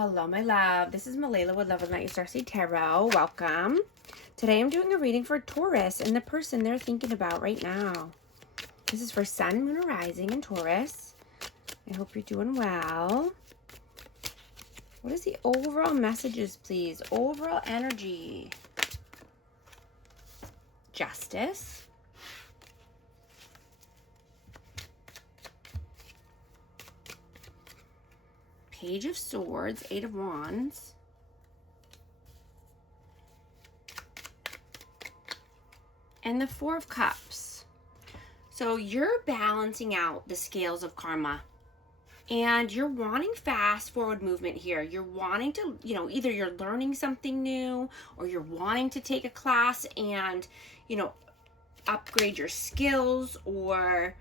Hello, my love. This is Malayla with Love and Light Starseed Tarot. Welcome. Today I'm doing a reading for Taurus and the person they're thinking about right now. This is for Sun, Moon, or Rising in Taurus. I hope you're doing well. What is the overall messages, please? Overall energy. Justice. Page of Swords, Eight of Wands. And the Four of Cups. So you're balancing out the scales of karma. And you're wanting fast forward movement here. You're wanting to, either you're learning something new or you're wanting to take a class and, upgrade your skills, or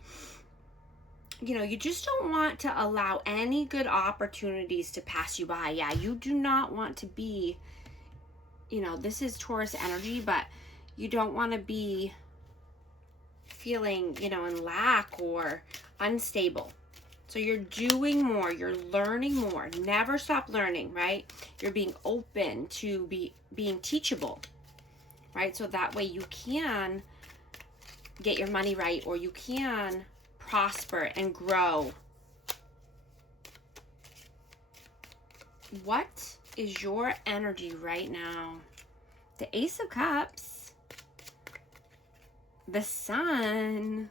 you just don't want to allow any good opportunities to pass you by. Yeah, you do not want to be, this is Taurus energy, but you don't want to be feeling, in lack or unstable. So you're doing more, you're learning more. Never stop learning, right? You're being open to being teachable, right? So that way you can get your money right, or you can prosper and grow. What is your energy right now? The Ace of Cups, the Sun,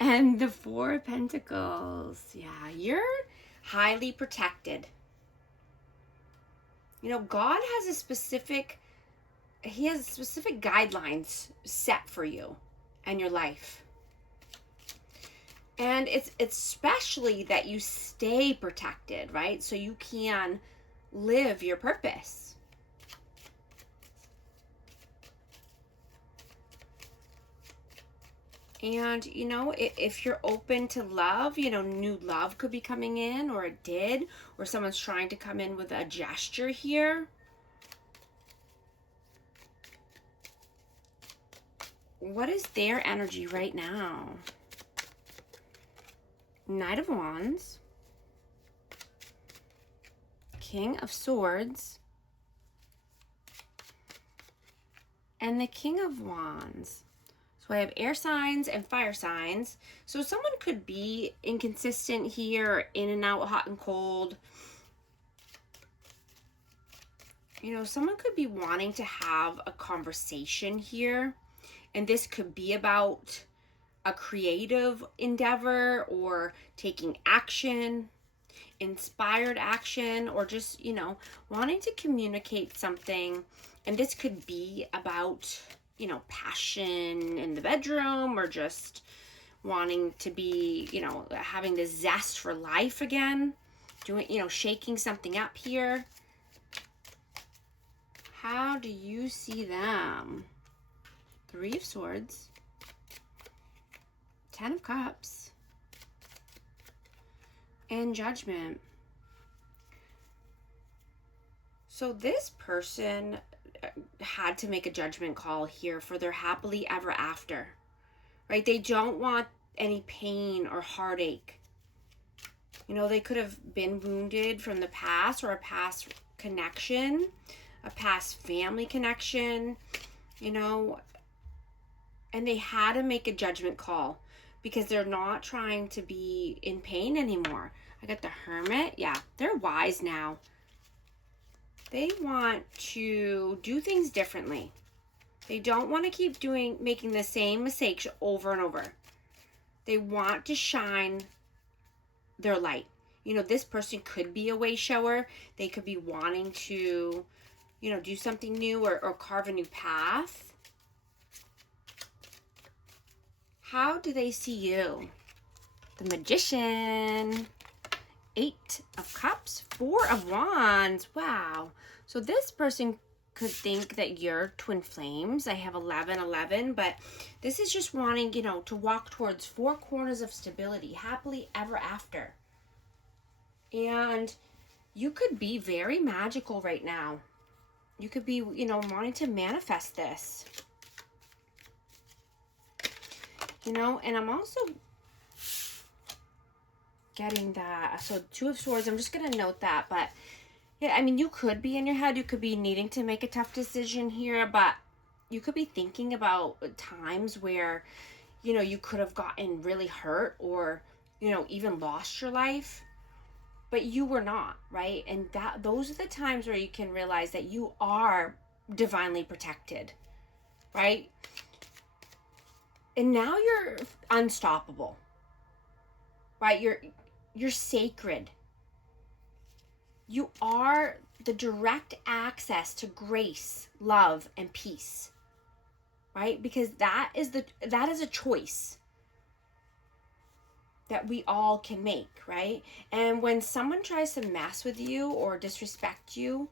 and the Four of Pentacles. Yeah, you're highly protected. God has specific guidelines set for you and your life. And it's especially that you stay protected, right? So you can live your purpose. And, if you're open to love, new love could be coming in, or it did, or someone's trying to come in with a gesture here. What is their energy right now? Knight of Wands, King of Swords, and the King of Wands. So I have air signs and fire signs. So someone could be inconsistent here, in and out, hot and cold. Someone could be wanting to have a conversation here. And this could be about a creative endeavor, or taking action, inspired action, or just, wanting to communicate something. And this could be about, passion in the bedroom, or just wanting to be, having the zest for life again, doing, shaking something up here. How do you see them? Three of Swords, Ten of Cups, and Judgment. So this person had to make a judgment call here for their happily ever after, right? They don't want any pain or heartache. They could have been wounded from the past, or a past connection, a past family connection, and they had to make a judgment call because they're not trying to be in pain anymore. I got the Hermit. Yeah, they're wise now. They want to do things differently. They don't want to keep making the same mistakes over and over. They want to shine their light. This person could be a way shower. They could be wanting to, do something new, or carve a new path. How do they see you? The Magician, Eight of Cups, Four of Wands. Wow. So this person could think that you're twin flames. I have 11, but this is just wanting, to walk towards four corners of stability, happily ever after. And you could be very magical right now. You could be, wanting to manifest this. And I'm also getting that. So Two of Swords, I'm just going to note that. But yeah, I mean, you could be in your head. You could be needing to make a tough decision here. But you could be thinking about times where, you know, you could have gotten really hurt or, you know, even lost your life. But you were not, right? And those are the times where you can realize that you are divinely protected, right? And now you're unstoppable, right? You're sacred. You are the direct access to grace, love, and peace, right? Because that is a choice that we all can make, right? And when someone tries to mess with you or disrespect you,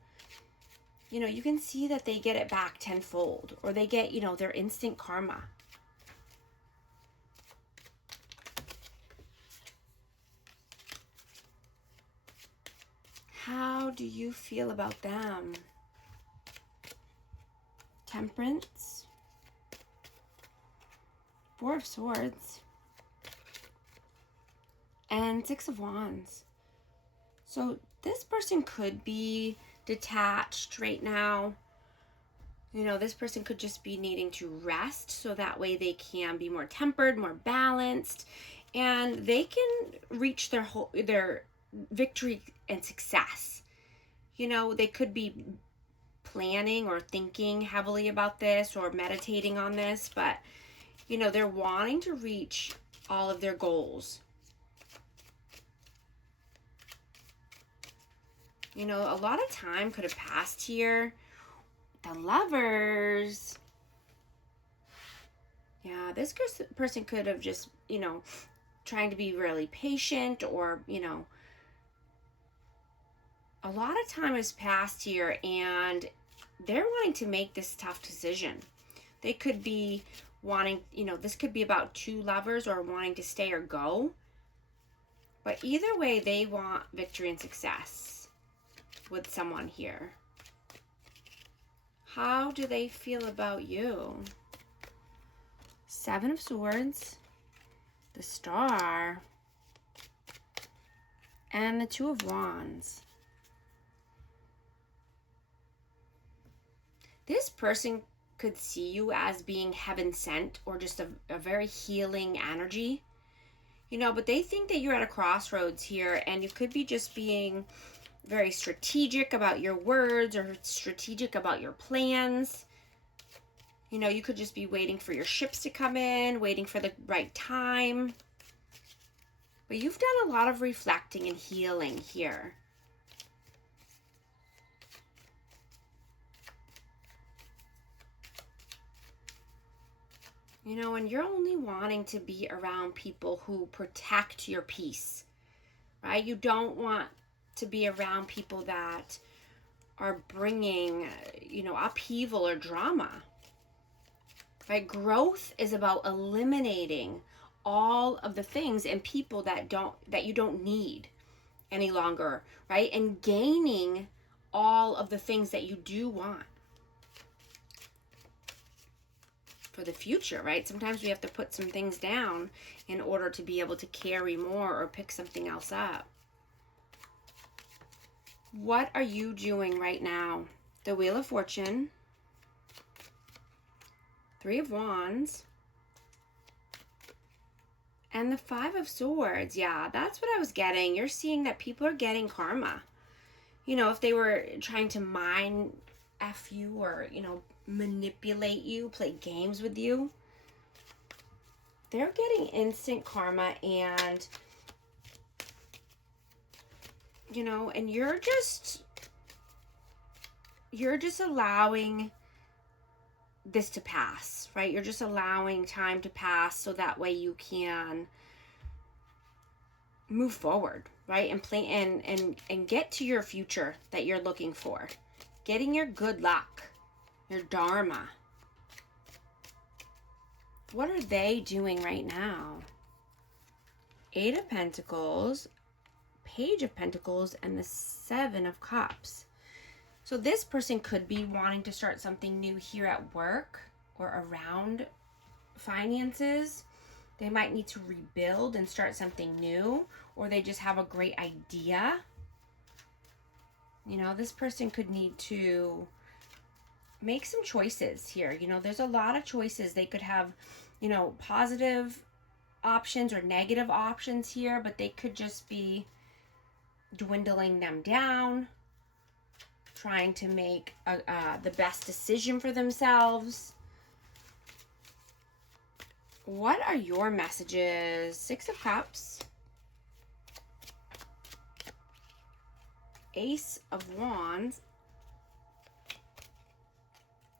you know, you can see that they get it back tenfold, or they get, you know, their instant karma. How do you feel about them? Temperance. Four of Swords. And Six of Wands. So this person could be detached right now. You know, this person could just be needing to rest so that way they can be more tempered, more balanced, and they can reach their victory and success. You know, they could be planning or thinking heavily about this or meditating on this, but you know, they're wanting to reach all of their goals. You know, a lot of time could have passed here. The Lovers. Yeah, this person could have just, you know, trying to be really patient, or, you know, a lot of time has passed here and they're wanting to make this tough decision. They could be wanting, you know, this could be about two lovers or wanting to stay or go. But either way, they want victory and success with someone here. How do they feel about you? Seven of Swords, the Star, and the Two of Wands. This person could see you as being heaven sent or just a very healing energy, you know, but they think that you're at a crossroads here, and you could be just being very strategic about your words or strategic about your plans. You know, you could just be waiting for your ships to come in, waiting for the right time. But you've done a lot of reflecting and healing here. You know, and you're only wanting to be around people who protect your peace, right? You don't want to be around people that are bringing, you know, upheaval or drama, right? Growth is about eliminating all of the things and people that you don't need any longer, right? And gaining all of the things that you do want for the future, right? Sometimes we have to put some things down in order to be able to carry more or pick something else up. What are you doing right now? The Wheel of Fortune, Three of Wands, and the Five of Swords. Yeah, that's what I was getting. You're seeing that people are getting karma. You know, if they were trying to F you or, you know, manipulate you, play games with you, they're getting instant karma. And you know, and you're just allowing this to pass, right? You're just allowing time to pass so that way you can move forward, right? And play and get to your future that you're looking for. Getting your good luck, your dharma. What are they doing right now? Eight of Pentacles, Page of Pentacles, and the Seven of Cups. So this person could be wanting to start something new here at work or around finances. They might need to rebuild and start something new, or they just have a great idea. You know, this person could need to make some choices here. You know, there's a lot of choices. They could have, you know, positive options or negative options here, but they could just be dwindling them down, trying to make the best decision for themselves. What are your messages? 6 of Cups, Ace of Wands,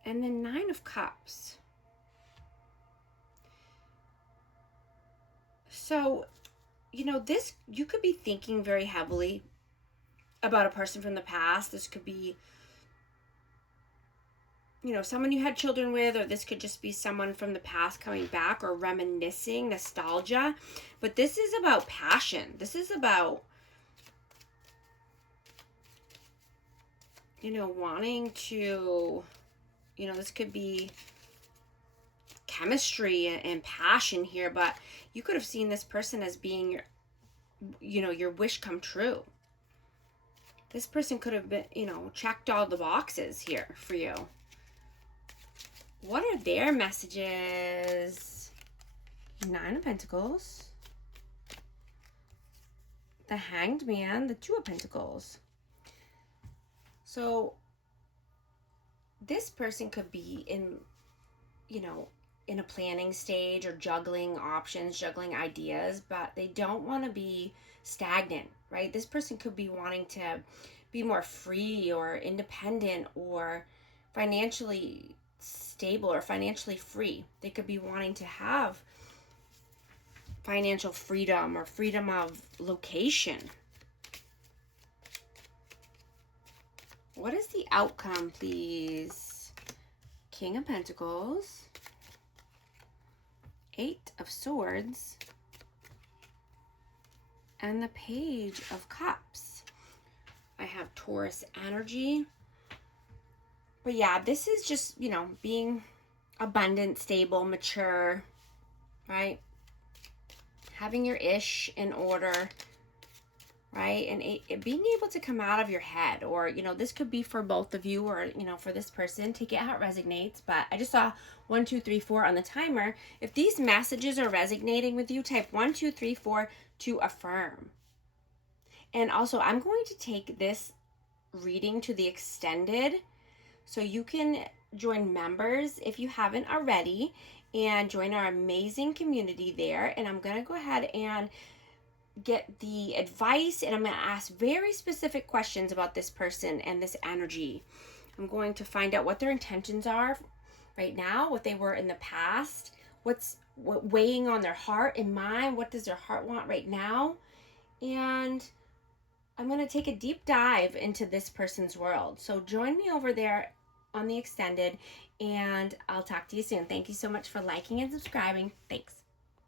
and then 9 of Cups. So, you know, this, you could be thinking very heavily about a person from the past. This could be, you know, someone you had children with, or this could just be someone from the past coming back or reminiscing, nostalgia. But this is about passion. This is about, you know, wanting to, you know, this could be chemistry and passion here, but you could have seen this person as being your, you know, your wish come true. This person could have been, you know, checked all the boxes here for you. What are their messages? 9 of Pentacles, the Hanged Man, the 2 of Pentacles. So this person could be in, you know, in a planning stage or juggling options, juggling ideas, but they don't want to be stagnant, right? This person could be wanting to be more free or independent or financially stable or financially free. They could be wanting to have financial freedom or freedom of location. What is the outcome, please? King of Pentacles, 8 of Swords, and the Page of Cups. I have Taurus energy. But yeah, this is just, you know, being abundant, stable, mature, right? Having your ish in order, right? And being able to come out of your head, or, you know, this could be for both of you, or, you know, for this person. Take it how it resonates. But I just saw 1, 2, 3, 4 on the timer. If these messages are resonating with you, type 1, 2, 3, 4 to affirm. And also, I'm going to take this reading to the extended, so you can join members if you haven't already, and join our amazing community there. And I'm going to go ahead and get the advice, and I'm going to ask very specific questions about this person and this energy. I'm going to find out what their intentions are right now, what they were in the past, what's weighing on their heart and mind, what does their heart want right now. And I'm going to take a deep dive into this person's world. So join me over there on the extended, and I'll talk to you soon. Thank you so much for liking and subscribing. Thanks.